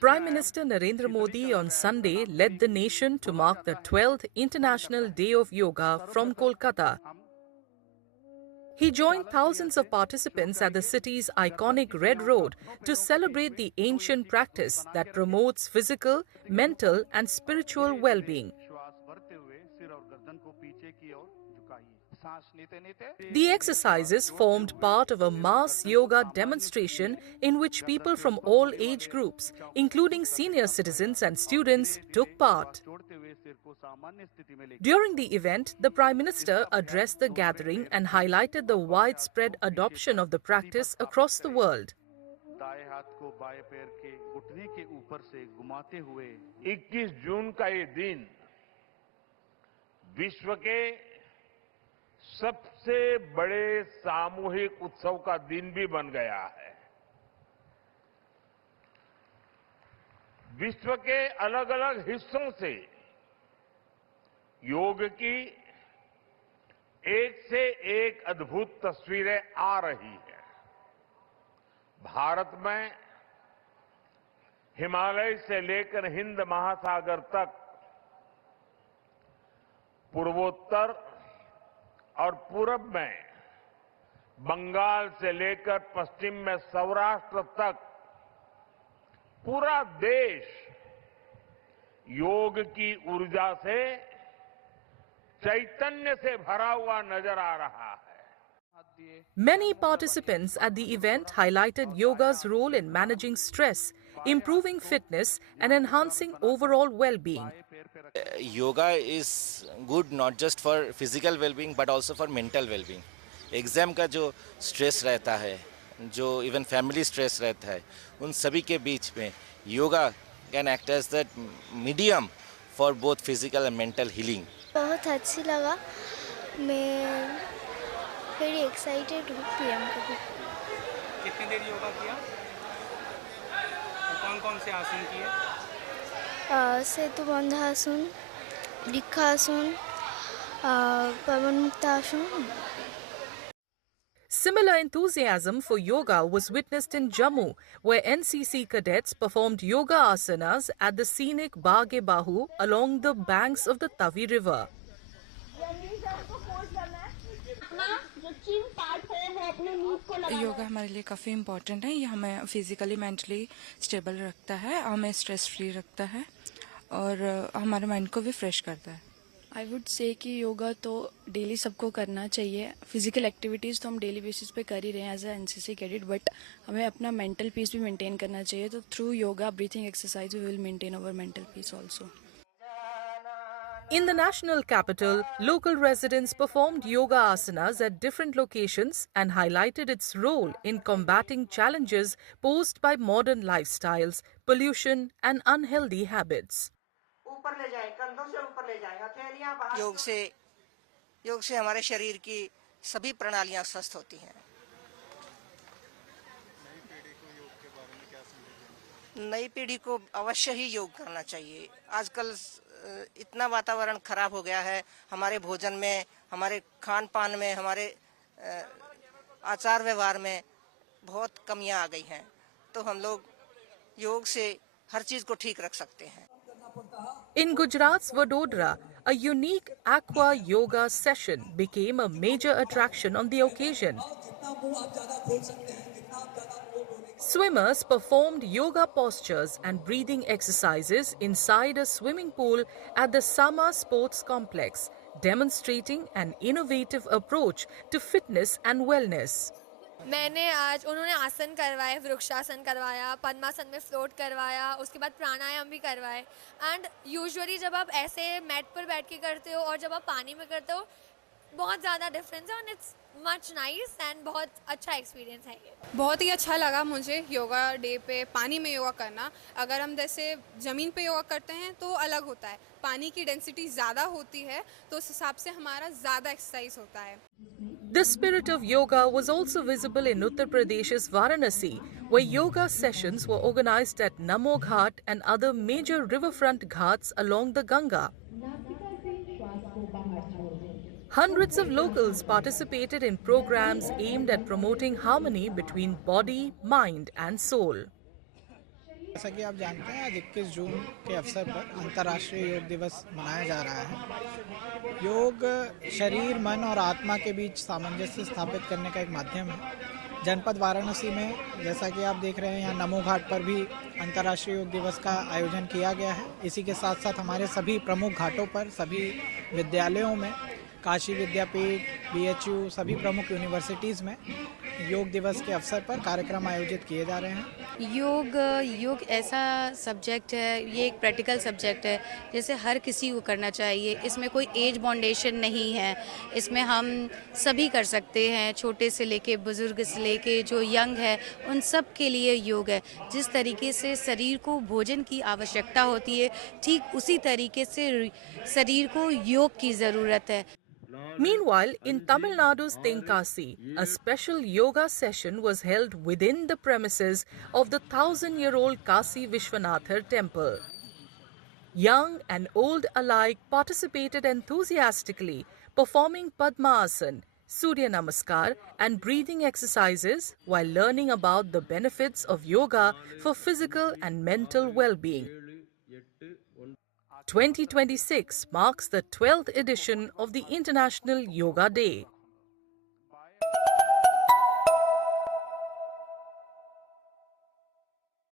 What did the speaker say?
Prime Minister Narendra Modi on Sunday led the nation to mark the 12th International Day of Yoga from Kolkata. He joined thousands of participants at the city's iconic Red Road to celebrate the ancient practice that promotes physical, mental and spiritual well-being. The exercises formed part of a mass yoga demonstration in which people from all age groups, including senior citizens and students, took part. During the event, the Prime Minister addressed the gathering and highlighted the widespread adoption of the practice across the world. 21 जून का ये दिन विश्व के सबसे बड़े सामूहिक उत्सव का दिन भी बन गया है। विश्व के अलग-अलग हिस्सों से योग की एक से एक अद्भुत तस्वीरें आ रही हैं। भारत में हिमालय से लेकर हिंद महासागर तक, पूर्वोत्तर और पूरब में बंगाल से लेकर पश्चिम में सौराष्ट्र तक पूरा देश योग की ऊर्जा से, चैतन्य से भरा हुआ नजर आ रहा है। Many participants at the event highlighted yoga's role in managing stress, improving fitness and enhancing overall well-being. Yoga is good not just for physical well-being but also for mental well-being. Exam का जो stress रहता है, जो even family stress रहता है, उन सभी के बीच में yoga can act as the medium for both physical and mental healing. बहुत अच्छी लगा, मैं वेरी एक्साइटेड हूँ पीएम को भी। कितनी देर योगा किया? कौन-कौन से आसन किए? Setu Bandhasana, vrikshasana, Pawanmuktasana. Similar enthusiasm for yoga was witnessed in Jammu, where NCC cadets performed yoga asanas at the scenic Baghe-Bahu along the banks of the Tavi River. Yoga हमारे लिए काफ़ी इम्पोर्टेंट है। ये हमें फिज़िकली मेंटली स्टेबल रखता है, हमें स्ट्रेस फ्री रखता है और हमारे माइंड को भी फ्रेश करता है। आई वुड से कि योगा तो डेली सबको करना चाहिए। फिजिकल एक्टिविटीज़ तो हम डेली बेसिस पे कर ही रहे हैं as a NCC cadet, but हमें अपना मेंटल पीस भी मेंटेन करना चाहिए। तो through yoga breathing exercise we will maintain our mental peace also. In the national capital, local residents performed yoga asanas at different locations and highlighted its role in combating challenges posed by modern lifestyles, pollution and unhealthy habits. योग से हमारे शरीर की सभी प्रणालियां स्वस्थ होती हैं। नई पीढ़ी को अवश्य ही योग करना चाहिए। आजकल इतना वातावरण खराब हो गया है, हमारे भोजन में, हमारे खान पान में, हमारे आचार व्यवहार में बहुत कमियां आ गई हैं। तो हम लोग योग से हर चीज को ठीक रख सकते हैं। In Gujarat's Vadodara, a unique aqua yoga session became a major attraction on the occasion. Swimmers performed yoga postures and breathing exercises inside a swimming pool at the Sama Sports Complex, demonstrating an innovative approach to fitness and wellness. मैंने आज उन्होंने आसन करवाए, वृक्षासन करवाया, पद्मासन में float करवाया, उसके बाद प्राणायाम भी करवाए। एंड यूजुअली जब आप ऐसे मैट पर बैठ के करते हो और जब आप पानी में करते हो, बहुत ज़्यादा डिफरेंस है और इट्स मच नाइस एंड बहुत अच्छा एक्सपीरियंस है ये। बहुत ही अच्छा लगा मुझे योगा डे पे पानी में योगा करना। अगर हम जैसे ज़मीन पे योगा करते हैं तो अलग होता है, पानी की डेंसिटी ज़्यादा होती है तो उस हिसाब से हमारा ज़्यादा एक्सरसाइज होता है। The spirit of yoga was also visible in Uttar Pradesh's Varanasi, where yoga sessions were organized at Namo Ghat and other major riverfront ghats along the Ganga. Hundreds of locals participated in programs aimed at promoting harmony between body, mind and soul. जैसा कि आप जानते हैं, आज 21 जून के अवसर पर अंतर्राष्ट्रीय योग दिवस मनाया जा रहा है। योग शरीर, मन और आत्मा के बीच सामंजस्य स्थापित करने का एक माध्यम है। जनपद वाराणसी में, जैसा कि आप देख रहे हैं, यहाँ नमो घाट पर भी अंतर्राष्ट्रीय योग दिवस का आयोजन किया गया है। इसी के साथ साथ हमारे सभी प्रमुख घाटों पर, सभी विद्यालयों में, काशी विद्यापीठ, BHU, सभी प्रमुख यूनिवर्सिटीज़ में योग दिवस के अवसर पर कार्यक्रम आयोजित किए जा रहे हैं। योग ऐसा सब्जेक्ट है, ये एक प्रैक्टिकल सब्जेक्ट है, जैसे हर किसी को करना चाहिए। इसमें कोई एज बाउंडेशन नहीं है, इसमें हम सभी कर सकते हैं, छोटे से लेके बुजुर्ग से लेके जो यंग है, उन सब के लिए योग है। जिस तरीके से शरीर को भोजन की आवश्यकता होती है, ठीक उसी तरीके से शरीर को योग की ज़रूरत है। Meanwhile, in Tamil Nadu's Tenkasi, a special yoga session was held within the premises of the 1,000-year-old Kasi Vishwanathar temple. Young and old alike participated enthusiastically, performing Padmasana, Surya Namaskar and breathing exercises while learning about the benefits of yoga for physical and mental well-being. 2026 marks the 12th edition of the International Yoga Day.